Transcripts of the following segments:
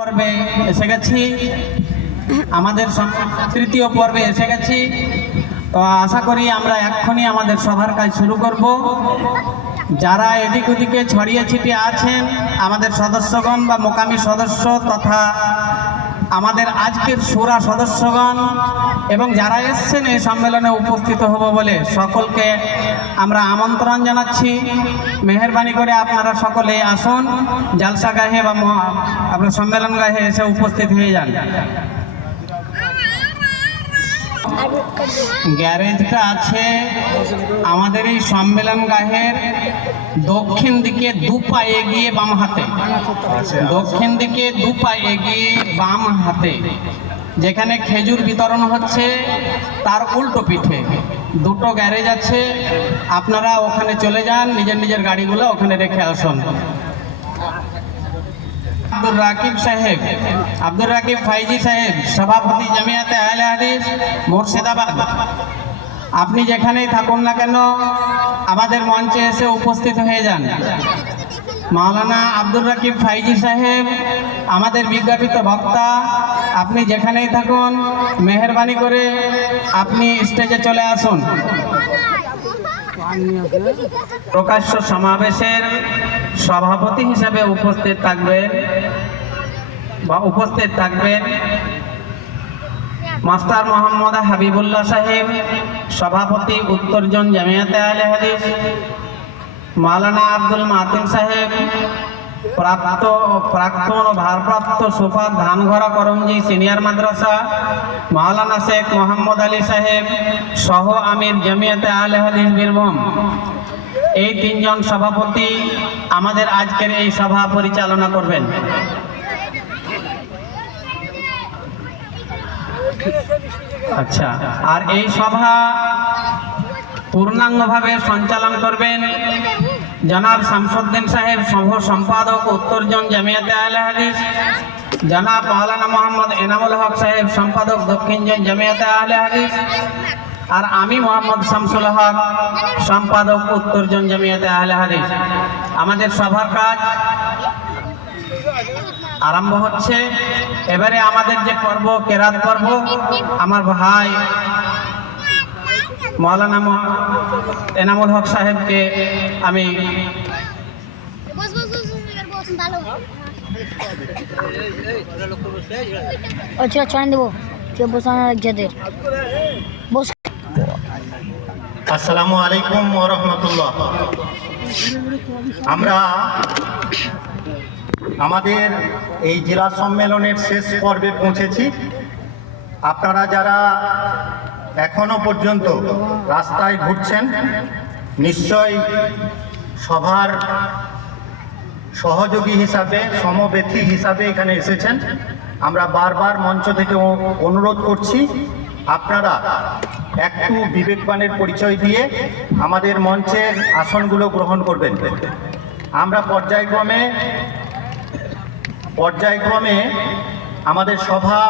পর্বে এসে গেছি, আমাদের তৃতীয় পর্বে এসে গেছি। তো আশা করি আমরা এক্ষুনি আমাদের সভার কাজ শুরু করব। যারা এদিক ওদিকে ছড়িয়ে ছিটিয়ে আছেন আমাদের সদস্যগণ বা মোকামি সদস্য তথা আমাদের আজকের সুরা সদস্যগণ এবং যারা এসছেন এই সম্মেলনে উপস্থিত হব বলে সকলকে আমরা আমন্ত্রণ জানাচ্ছি। মেহেরবানি করে আপনারা সকলে আসুন, জালসা গাহে বা আপনার সম্মেলন গাহে এসে উপস্থিত হয়ে যান। গ্যারেজটা আছে আমাদের এই সম্মেলন গাহের দক্ষিণ দিকে দু পা এগিয়ে বাম হাতে, দক্ষিণ দিকে দু পা এগিয়ে বাম হাতে, যেখানে খেজুর বিতরণ হচ্ছে তার উল্টো পিঠে দুটো গ্যারেজ আছে। আপনারা ওখানে চলে যান, নিজের নিজের গাড়িগুলো ওখানে রেখে আসুন। আব্দুর রাকিব সাহেব, আব্দুর রাকিব ফাইজি সাহেব, সভাপতি জামিয়াতে আহলে হাদিস মুর্শিদাবাদ, আপনি যেখানেই থাকুন না কেন আমাদের মঞ্চে এসে উপস্থিত হয়ে যান। মাওলানা আব্দুর রাকিব ফাইজি সাহেব আমাদের বিজ্ঞাপিত বক্তা, আপনি যেখানেই থাকুন মেহেরবানি করে আপনি স্টেজে চলে আসুন। প্রকাশ্য সমাবেশের সভাপতি হিসেবে উপস্থিত থাকবেন মাস্টার মোহাম্মদ হাবিবুল্লাহ সাহেব, সভাপতি উত্তর জোন জামিয়াতে আহলে হাদিস। মাওলানা আব্দুল মাতিন সাহেব, প্রাক্তন ও ভারপ্রাপ্ত সুফাত ধানঘরা করমজি সিনিয়র মাদ্রাসা। মাওলানা শেখ মোহাম্মদ আলী সাহেব, সহ আমির জামিয়াতে আহলে হাদিস বীরভূম। এই তিনজন সভাপতি আমাদের আজকের এই সভা পরিচালনা করবেন। আচ্ছা, আর এই সভা পূর্ণাঙ্গভাবে সঞ্চালন করবেন জনাব শামসুদ্দিন সাহেব, সহ সম্পাদক উত্তর জোন জামিয়াতে আহলে হাদিস। জনাব মাওলানা মোহাম্মদ এনামুল হক সাহেব, সম্পাদক দক্ষিণ জোন জামিয়াতে আহলে হাদিস। আর আমি মোহাম্মদ শামসুল হক, সম্পাদক উত্তর জোন জামিয়াতে আহলে হাদিস। আমাদের সভার কাজ আরম্ভ হচ্ছে। এবারে আমাদের যে পর্ব, কেরাত পর্ব, আমার ভাই মাওলানা এনামুল হক সাহেবকে আমি আসসালামু আলাইকুম ওয়া রাহমাতুল্লাহ। আমরা আমাদের এই জেলা সম্মেলনের শেষ পর্বে পৌঁছেছি। আপনারা যারা এখনো পর্যন্ত রাস্তায় ঘুরছেন নিশ্চয় সভার সহযোগী হিসাবে, সমব্যথী হিসাবে এখানে এসেছেন। আমরা বারবার মঞ্চ থেকে অনুরোধ করছি আপনারা একটু বিবেকবানের পরিচয় দিয়ে আমাদের মঞ্চের আসনগুলো গ্রহণ করবেন। আমরা পর্যায়ক্রমে আমাদের সভা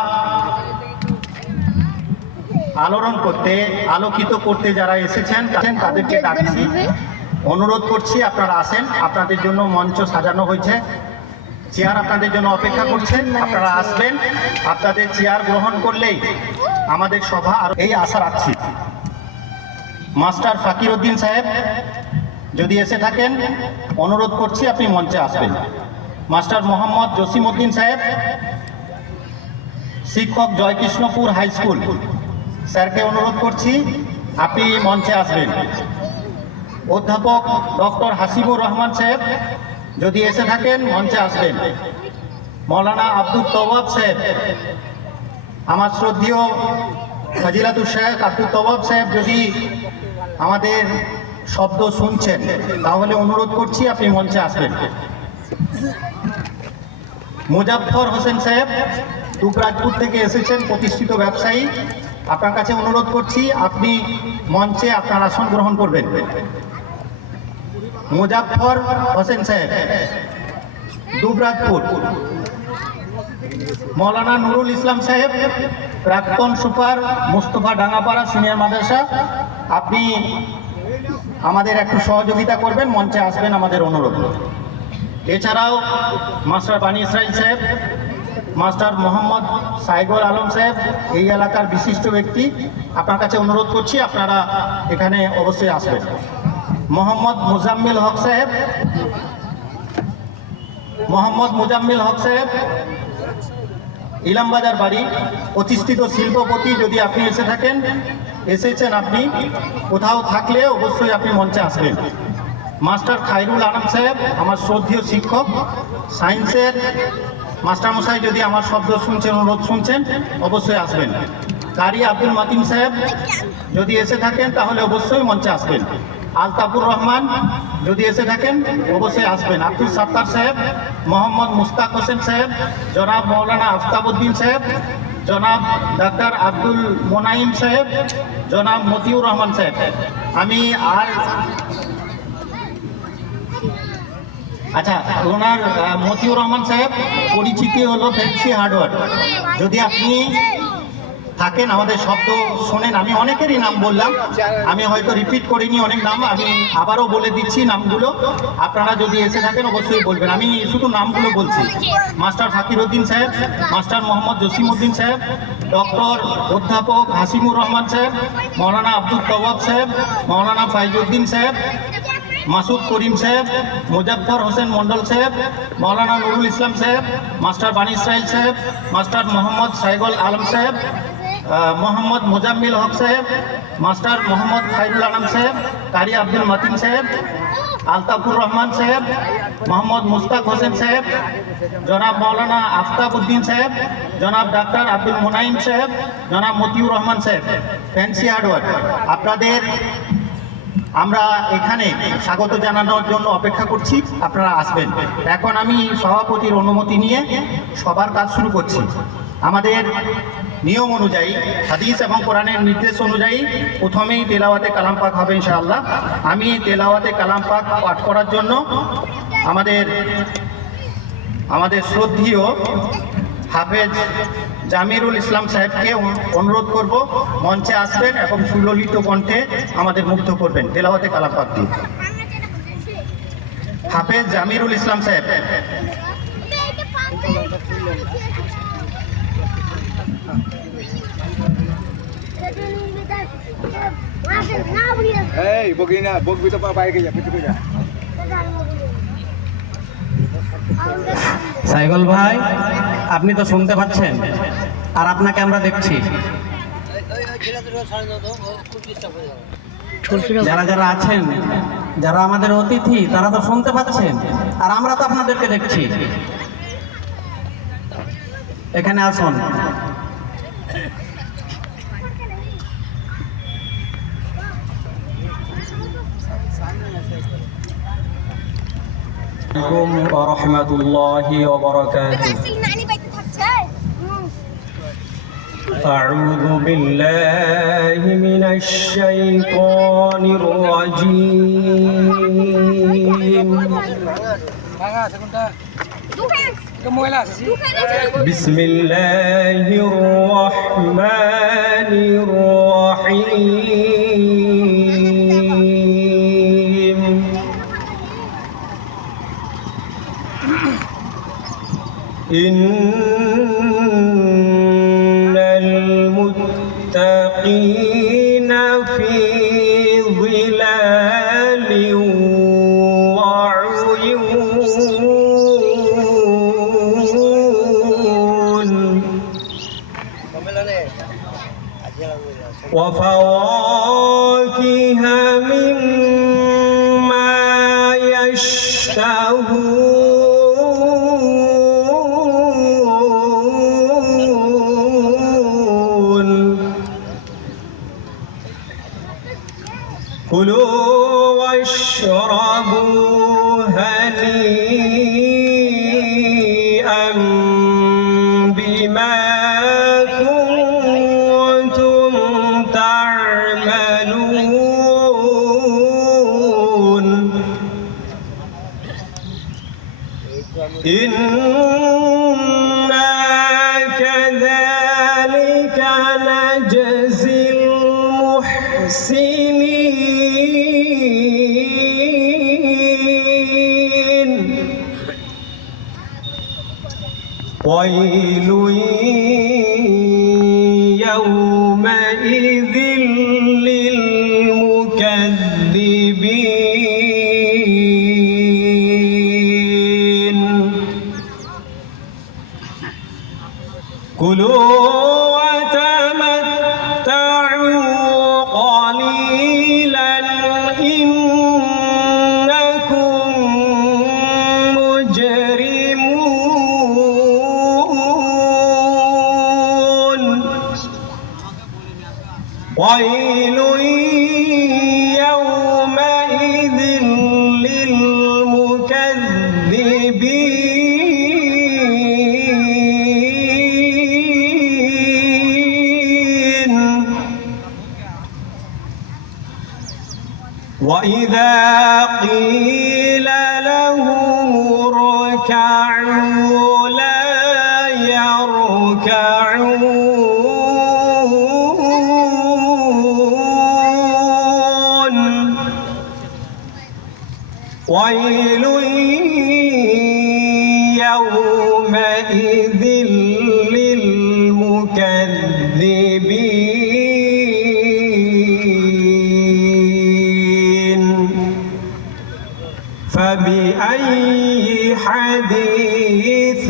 আলোকিত করতে যারা এসেছেন তাদেরকে ডাকছি, অনুরোধ করছি আপনারা আসেন। আপনাদের জন্য মঞ্চ সাজানো হয়েছে, চেয়ার আপনাদের জন্য অপেক্ষা করছেন, আপনারা আসবেন। আপনাদের চেয়ার গ্রহণ করলেই আমাদের সভা আর এই আশা রাখছি। মাস্টার ফাকির উদ্দিন সাহেব যদি এসে থাকেন অনুরোধ করছি আপনি মঞ্চে আসবেন। মাস্টার মোহাম্মদ জসিম উদ্দিন সাহেব, শিক্ষক জয়কৃষ্ণপুর হাই স্কুল, স্যারকে অনুরোধ করছি আপনি মঞ্চে আসবেন। অধ্যাপক ডক্টর হাসিবুর রহমান সাহেব যদি এসে থাকেন মঞ্চে আসবেন। মৌলানা আব্দুল তওয়াব সাহেব, আমার শ্রদ্ধেয় ফজিলাতুল শেখ আব্দুল তওয়াব সাহেব যদি আমাদের শব্দ শুনছেন তাহলে অনুরোধ করছি আপনি মঞ্চে আসবেন। মুজাফফর হোসেন সাহেব দুবরাজপুর থেকে এসেছেন, প্রতিষ্ঠিত ব্যবসায়ী, আপনার কাছে অনুরোধ করছি আপনি মঞ্চে আপনার আসন গ্রহণ করবেন। মুজাফফর হোসেন সাহেব দুবরাজপুর। মৌলানা নুরুল ইসলাম সাহেব, প্রাক্তন সুপার মুস্তফা ডাঙ্গাপাড়া সিনিয়র মাদ্রাসা, আপনি আমাদের একটু সহযোগিতা করবেন, মঞ্চে আসবেন আমাদের অনুরোধ। এছাড়াও মাস্টার বানি ইসরাইল সাহেব মাস্টার মোহাম্মদ সাইগল আলম সাহেব, এই এলাকার বিশিষ্ট ব্যক্তি। আপনার কাছে অনুরোধ করছি আপনারা এখানে অবশ্যই আসবেন। মোহাম্মদ মুজাম্মিল হক সাহেব, মোহাম্মদ মুজাম্মিল হক সাহেব, ইলামবাজার বাড়ি, প্রতিষ্ঠিত শিল্পপতি। যদি আপনি এসে থাকেন, এসেছেন আপনি, কোথাও থাকলে অবশ্যই আপনি মঞ্চে আসবেন। মাস্টার খায়রুল আলম সাহেব, আমার শ্রদ্ধেয় শিক্ষক সায়েন্সের মাস্টারমশাই, যদি আমার শব্দ শুনছেন, অনুরোধ শুনছেন, অবশ্যই আসবেন। কারি আব্দুল মাতিন সাহেব, যদি এসে থাকেন তাহলে অবশ্যই মঞ্চে আসবেন। আলতাফুর রহমান, যদি এসে থাকেন অবশ্যই আসবেন। আব্দুল সাত্তার সাহেব, মোহাম্মদ মুস্তাক হোসেন সাহেব, জনাব মৌলানা আফতাবউদ্দিন সাহেব, জনাব ডাক্তার আব্দুল মোনাইম সাহেব, জনাব মতিউর রহমান সাহেব। আমি আর আচ্ছা, ওনার মতিউর রহমান সাহেব পরিচিতি হলো ফ্যান্সি হার্ডওয়্যার। যদি আপনি থাকেন, আমাদের শব্দ শোনেন, আমি অনেকেরই নাম বললাম, আমি হয়তো রিপিট করিনি অনেক নাম, আমি আবারও বলে দিচ্ছি নামগুলো। আপনারা যদি এসে থাকেন অবশ্যই বলবেন, আমি শুধু নামগুলো বলছি। মাস্টার ফাকিরউদ্দিন সাহেব, মাস্টার মোহাম্মদ জসিমউদ্দিন সাহেব, ডক্টর অধ্যাপক হাসিমুর রহমান সাহেব, মৌলানা আব্দুল তওয়াব সাহেব, মৌলানা ফাইজউদ্দিন সাহেব, মাসুদ করিম সাহেব, মুজাফফর হোসেন মন্ডল সাহেব, মৌলানা নুরুল ইসলাম সাহেব, মাস্টার বানী ইসরাইল সাহেব, মাস্টার মোহাম্মদ সাইগল আলম সাহেব, মোহাম্মদ মুজাম্মিল হক সাহেব, মাস্টার মোহাম্মদ খায়রুল আলম সাহেব, কারি আব্দুল মাতিন সাহেব, আলতাফুর রহমান সাহেব, মোহাম্মদ মুস্তাক হোসেন সাহেব, জনাব মৌলানা আফতাবউদ্দিন সাহেব, জনাব ডাক্তার আব্দুল মোনাইম সাহেব, জনাব মতিউর রহমান সাহেব, ফ্যান্সি হার্ডওয়্যার। আপনাদের আমরা এখানে স্বাগত জানানোর জন্য অপেক্ষা করছি, আপনারা আসবেন। এখন আমি সভাপতির অনুমতি নিয়ে সবার কাজ শুরু করছি। আমাদের নিয়ম অনুযায়ী, হাদিস এবং কোরআনের নির্দেশ অনুযায়ী প্রথমেই তেলাওয়াতে কালাম পাক হবে ইনশাআল্লাহ। আমি তেলাওয়াতে কালাম পাক পাঠ করার জন্য আমাদের শ্রদ্ধেয় হাফেজ জামিরুল ইসলাম সাহেবকে অনুরোধ করব, মঞ্চে আসবেন এবং সুললিত কণ্ঠে আমাদের মুগ্ধ করবেন তেলাওয়াতে কালাম পাক দিয়ে। হাফেজ জামিরুল ইসলাম সাহেব। এই বগি না, বগবি তো বাইরে যা, পিছনে যা। সাইগল ভাই, আপনি তো শুনতে পাচ্ছেন, আর আপনাকে আমরা দেখছি। যারা যারা আছেন, যারা আমাদের অতিথি, তারা তো শুনতে পাচ্ছেন, আর আমরা তো আপনাদেরকে দেখছি। এখানে আসুন। ওরহমতুল্লাহি ওয়া বারাকাতুহু। أعوذ بالله من الشيطان الرجيم. بسم الله الرحمن الرحيم. إن المتقين في ظلال وعيون وفواكه مما يشتهون كلوا واشربوا هنيئا بما كنتم تعملون إنا كذلك نجزي المحسنين ويل يومئذ للمكذبين كلوا وتمتعوا قليلا إنكم مجرمون ويل يومئذ للمكذبين وإذا قيل لهم اركعوا لا يركعون ويل يومئذ للمكذبين فبأي حديث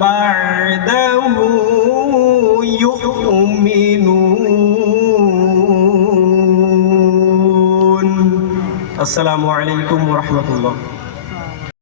بعده يؤمنون السلام عليكم ورحمة الله